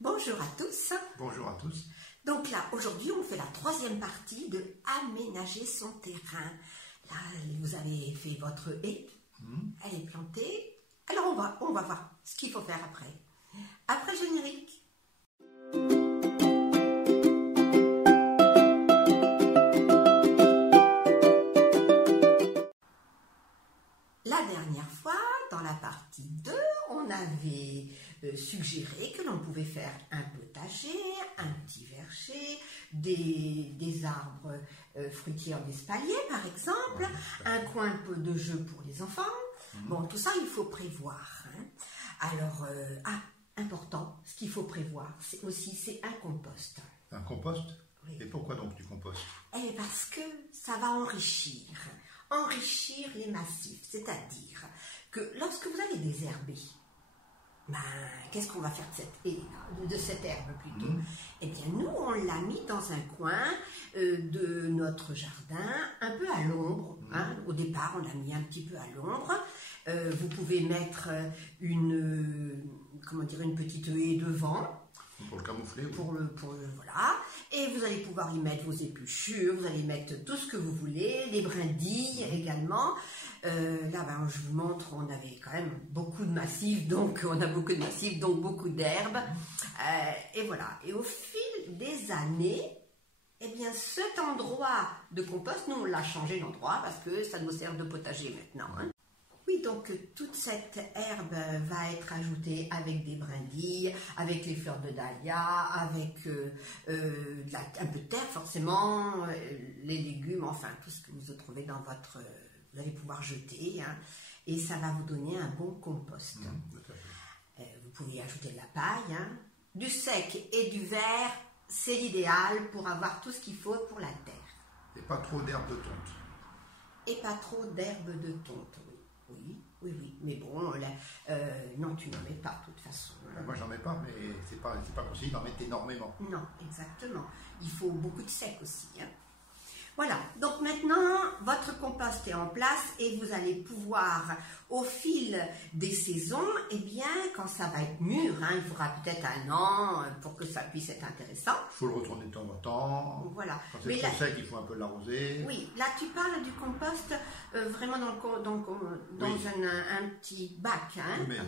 Bonjour à tous. Bonjour à tous. Donc là, aujourd'hui, on fait la troisième partie de aménager son terrain. Là, vous avez fait votre haie, elle est plantée. Alors on va voir ce qu'il faut faire après. Après le générique. La dernière fois, dans la partie 2, on avait suggéré que l'on pouvait faire un potager, un petit verger, des arbres fruitiers en espalier par exemple, un coin de jeu pour les enfants. Bon, tout ça, il faut prévoir. Alors, important, ce qu'il faut prévoir, c'est un compost. Un compost? Oui. Et pourquoi donc du compost? Parce que ça va enrichir les massifs, c'est-à-dire que lorsque vous allez désherber, qu'est-ce qu'on va faire de cette herbe plutôt? Eh bien, nous, on l'a mis dans un coin de notre jardin, un peu à l'ombre. Au départ, on l'a mis un petit peu à l'ombre. Vous pouvez mettre une petite haie devant. Pour le camoufler. Voilà. Et vous allez pouvoir y mettre vos épluchures, vous allez mettre tout ce que vous voulez, les brindilles également. Là, je vous montre, on avait quand même beaucoup de massifs, donc beaucoup d'herbes. Et voilà. Et au fil des années, eh bien, cet endroit de compost, nous, on l'a changé d'endroit parce que ça nous sert de potager maintenant. Oui, donc toute cette herbe va être ajoutée avec des brindilles, avec les fleurs de dahlia, avec un peu de terre forcément, les légumes, enfin tout ce que vous trouvez dans votre... vous allez pouvoir jeter, et ça va vous donner un bon compost. Vous pouvez ajouter de la paille, du sec et du vert, c'est l'idéal pour avoir tout ce qu'il faut pour la terre. Et pas trop d'herbe de tonte. Et pas trop d'herbe de tonte, oui. Oui, mais bon, non, tu n'en mets pas de toute façon. Moi, j'en mets pas, mais c'est pas conseillé d'en mettre énormément. Non, exactement. Il faut beaucoup de sec aussi. Voilà, donc maintenant, votre compost est en place et vous allez pouvoir, au fil des saisons, eh bien, quand ça va être mûr, il faudra peut-être 1 an pour que ça puisse être intéressant. Il faut le retourner de temps en temps. Voilà. Quand c'est trop sec, il faut un peu l'arroser. Oui, là tu parles du compost vraiment dans un petit bac. Oui, mais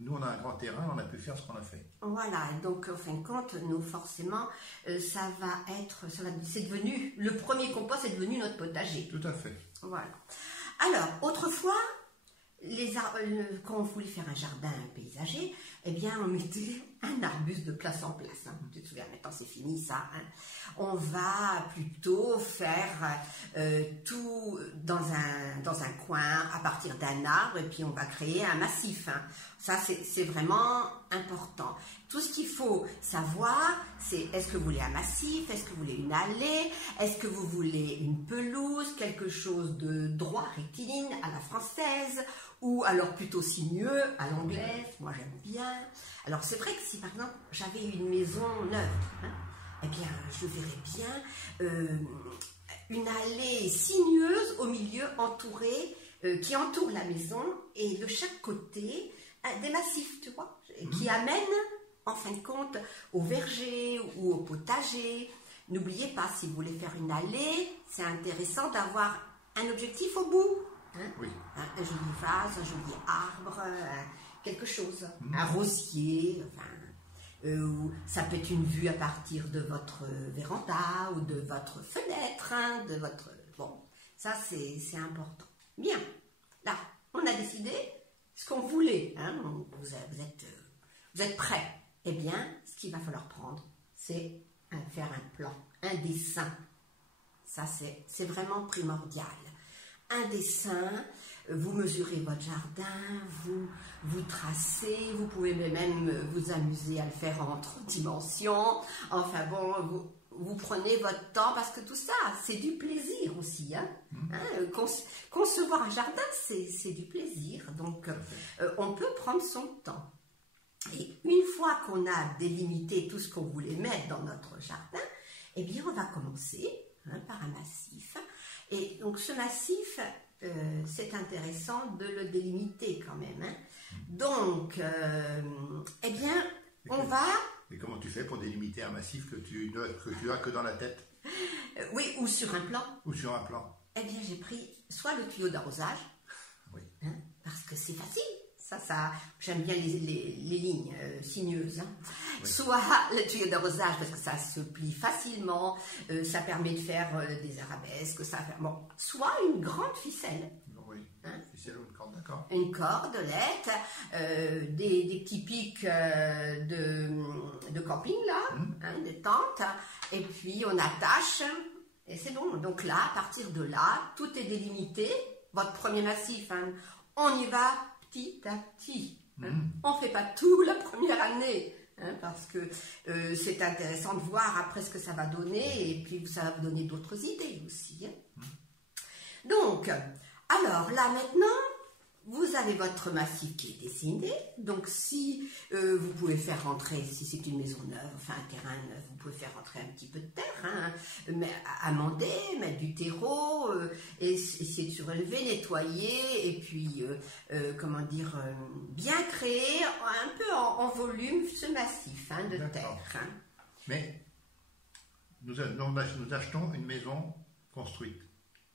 nous, on a un grand terrain, on a pu faire ce qu'on a fait. Voilà, donc en fin de compte, nous forcément, c'est devenu, le premier compost est devenu notre potager. Tout à fait. Voilà. Alors, autrefois, quand on voulait faire un jardin paysager, eh bien, on mettait un arbuste de place en place. Tu te souviens, maintenant c'est fini ça. On va plutôt faire tout dans un coin à partir d'un arbre et puis on va créer un massif. Ça, c'est vraiment important. Tout ce qu'il faut savoir, c'est est-ce que vous voulez un massif, est-ce que vous voulez une allée, est-ce que vous voulez une pelouse, quelque chose de droit, rectiligne, à la française, ou alors plutôt sinueux, à l'anglaise, moi j'aime bien. Alors c'est vrai que si par exemple j'avais une maison neuve, eh bien je verrais bien une allée sinueuse au milieu entourée, qui entoure la maison, et de chaque côté des massifs, tu vois, qui amènent en fin de compte au verger ou au potager. N'oubliez pas, si vous voulez faire une allée, c'est intéressant d'avoir un objectif au bout. Oui. Un joli vase, un joli arbre, quelque chose. Un rosier, ou ça peut être une vue à partir de votre véranda ou de votre fenêtre, Bon, ça c'est important. Bien, là, on a décidé ce qu'on voulait. Vous êtes prêts. Eh bien, ce qu'il va falloir prendre, c'est faire un plan, un dessin. Ça, c'est vraiment primordial. Un dessin, vous mesurez votre jardin, vous tracez, vous pouvez même vous amuser à le faire en 3 dimensions. Enfin bon, vous prenez votre temps parce que tout ça, c'est du plaisir aussi. Concevoir un jardin, c'est du plaisir. Donc, on peut prendre son temps. Et une fois qu'on a délimité tout ce qu'on voulait mettre dans notre jardin, eh bien, on va commencer par un massif. Et donc, ce massif, c'est intéressant de le délimiter quand même. Donc, eh bien, on va fais pour délimiter un massif que tu as que dans la tête? Oui, ou sur un plan. Ou sur un plan? Eh bien, j'ai pris soit le tuyau d'arrosage, Oui. parce que c'est facile. J'aime bien les lignes sinueuses. Oui. Soit le tuyau d'arrosage, parce que ça se plie facilement, ça permet de faire des arabesques, soit une grande ficelle. Oui, ficelle ou une corde, d'accord. Une cordelette, des petits pics de camping, là, des tentes, et puis on attache, et c'est bon. Donc là, à partir de là, tout est délimité. Votre premier massif, on y va petit à petit. On ne fait pas tout la première année, parce que c'est intéressant de voir après ce que ça va donner, et puis ça va vous donner d'autres idées aussi. Donc, alors là maintenant, vous avez votre massif qui est dessiné. Donc si vous pouvez faire rentrer, si c'est une maison neuve, enfin un terrain neuf, vous pouvez faire rentrer un petit peu de terre, amender, mettre du terreau, essayer de surélever, nettoyer, et puis bien créer un peu en volume ce massif de terre. Mais nous achetons une maison construite.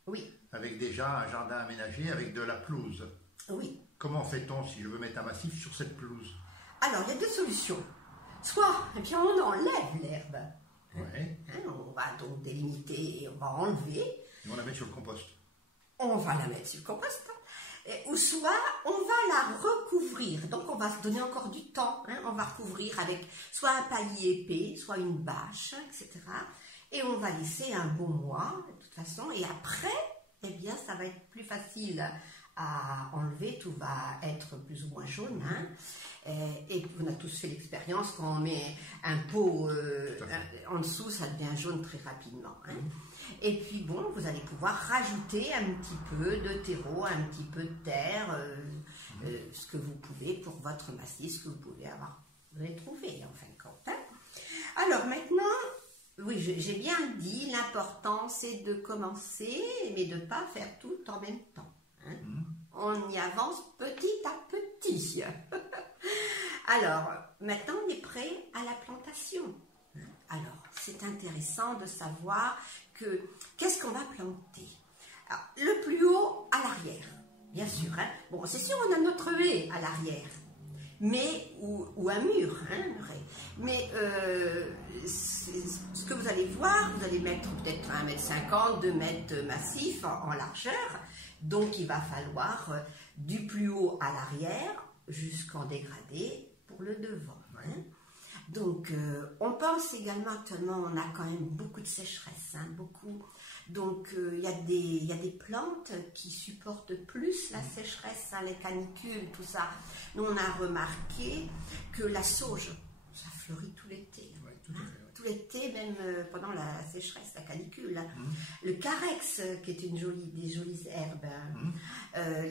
Oui. Avec déjà un jardin aménagé, avec de la pelouse. Oui. Comment fait-on si je veux mettre un massif sur cette pelouse? Alors, il y a deux solutions. Soit, on enlève l'herbe. Ouais. On va donc délimiter et on va enlever. Et on la met sur le compost. On va la mettre sur le compost. Ou soit, on va la recouvrir. Donc, on va se donner encore du temps. On va recouvrir avec soit un paillis épais, soit une bâche, etc. Et on va laisser un bon mois, de toute façon. Et après, eh bien, ça va être plus facile à enlever, tout va être plus ou moins jaune. Et on a tous fait l'expérience, quand on met un pot en dessous, ça devient jaune très rapidement. Et puis bon, vous allez pouvoir rajouter un petit peu de terreau, un petit peu de terre, ce que vous pouvez pour votre massif, ce que vous allez trouver en fin de compte. Alors maintenant, oui, j'ai bien dit, l'important c'est de commencer, mais de ne pas faire tout en même temps. On y avance petit à petit. Alors, maintenant on est prêt à la plantation. Alors, c'est intéressant de savoir qu'est-ce qu'on va planter. Alors, le plus haut à l'arrière, bien sûr. Bon, c'est sûr, on a notre haie à l'arrière, mais ou un mur, mais ce que vous allez voir, vous allez mettre peut-être 1,50 m, 2 mètres de massif en largeur. Donc, il va falloir du plus haut à l'arrière jusqu'en dégradé pour le devant. Donc, on pense également, actuellement, on a quand même beaucoup de sécheresse, beaucoup. Donc, il y a des plantes qui supportent plus la sécheresse, les canicules, tout ça. Nous, on a remarqué que la sauge, ça fleurit tout l'été. Oui, tout à fait. Tout l'été, même pendant la sécheresse, la canicule. Le carex, qui est des jolies herbes.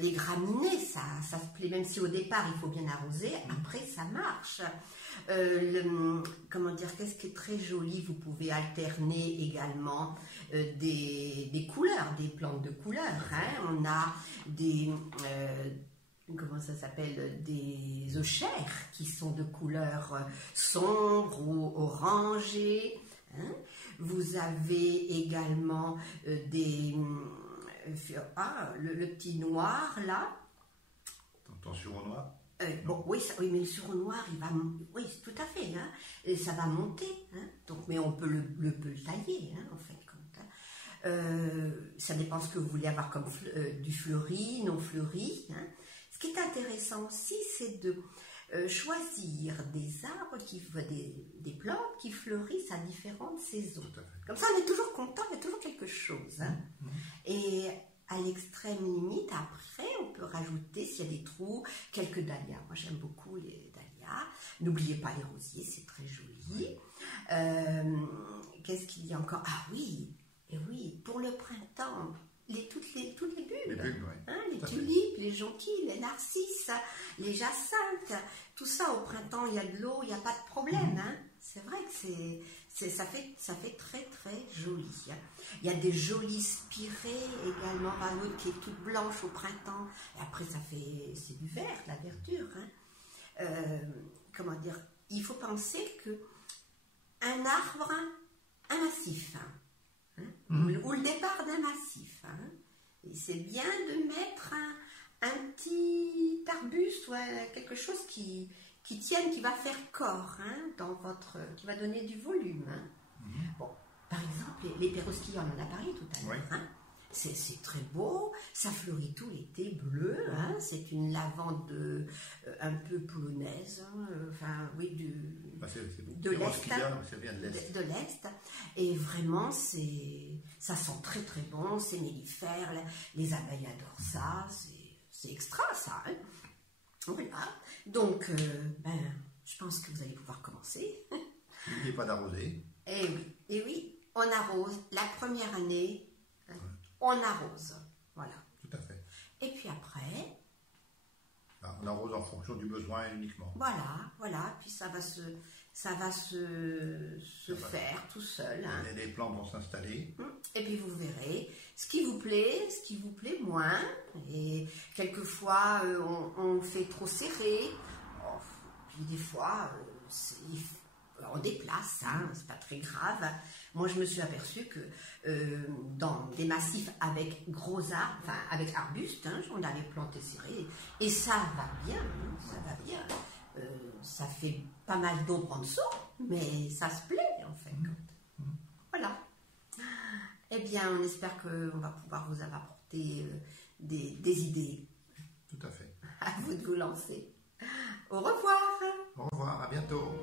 Les graminées, ça se plaît, même si au départ il faut bien arroser, après ça marche. Qu'est-ce qui est très joli, vous pouvez alterner également des couleurs, des plantes de couleurs. On a des... des euchères qui sont de couleur sombre ou orangée. Vous avez également le petit noir là. Ton sureau noir? Oui, mais le sureau noir, il va... Oui, tout à fait. Et ça va monter. Donc, mais on peut le tailler, en fait. Ça dépend ce que vous voulez avoir comme du fleuri, non fleuri. Ce qui est intéressant aussi, c'est de choisir des arbres, des plantes qui fleurissent à différentes saisons. Comme ça, on est toujours content, il y a toujours quelque chose. Et à l'extrême limite, après, on peut rajouter, s'il y a des trous, quelques dahlias. Moi, j'aime beaucoup les dahlias. N'oubliez pas les rosiers, c'est très joli. Qu'est-ce qu'il y a encore? Ah oui, et oui, pour le printemps, toutes les bulbes, les tulipes, les jonquilles, les narcisses, les jacinthes, tout ça au printemps, il y a de l'eau, il n'y a pas de problème. C'est vrai que ça fait très très joli. Il y a des jolies spirées également, qui est toute blanche au printemps, et après c'est du vert, la verdure. Il faut penser que un arbre, un massif, hein, ou le départ d'un massif. Hein. Et c'est bien de mettre un petit arbuste ou quelque chose qui tienne, qui va faire corps, hein, qui va donner du volume. Hein. Bon, par exemple, les perroskilles, on en a parlé tout à l'heure. Hein. C'est très beau, ça fleurit tout l'été bleu, hein, c'est une lavande un peu polonaise, hein, enfin oui, de l'Est, de l'Est, et vraiment ça sent très très bon, c'est mellifère, les abeilles adorent ça, c'est extra ça. Hein. Voilà, donc je pense que vous allez pouvoir commencer. N'oubliez pas d'arroser. Et oui, on arrose la première année. On arrose, voilà. Tout à fait. Et puis après... On arrose en fonction du besoin uniquement. Voilà, puis ça va se faire tout seul. Hein. Les plantes vont s'installer. Et puis vous verrez ce qui vous plaît moins. Et quelquefois, on fait trop serré. Puis des fois, on déplace, hein, c'est pas très grave. Moi, je me suis aperçue que dans des massifs avec gros arbres, enfin avec arbustes, hein, on a les plantés serrées, et ça va bien, hein, ça va bien. Ça fait pas mal d'ombre en dessous, mais ça se plaît en fait. Voilà. Eh bien, on espère qu'on va pouvoir vous apporter des idées. Tout à fait. À vous de vous lancer. Au revoir. Au revoir, à bientôt.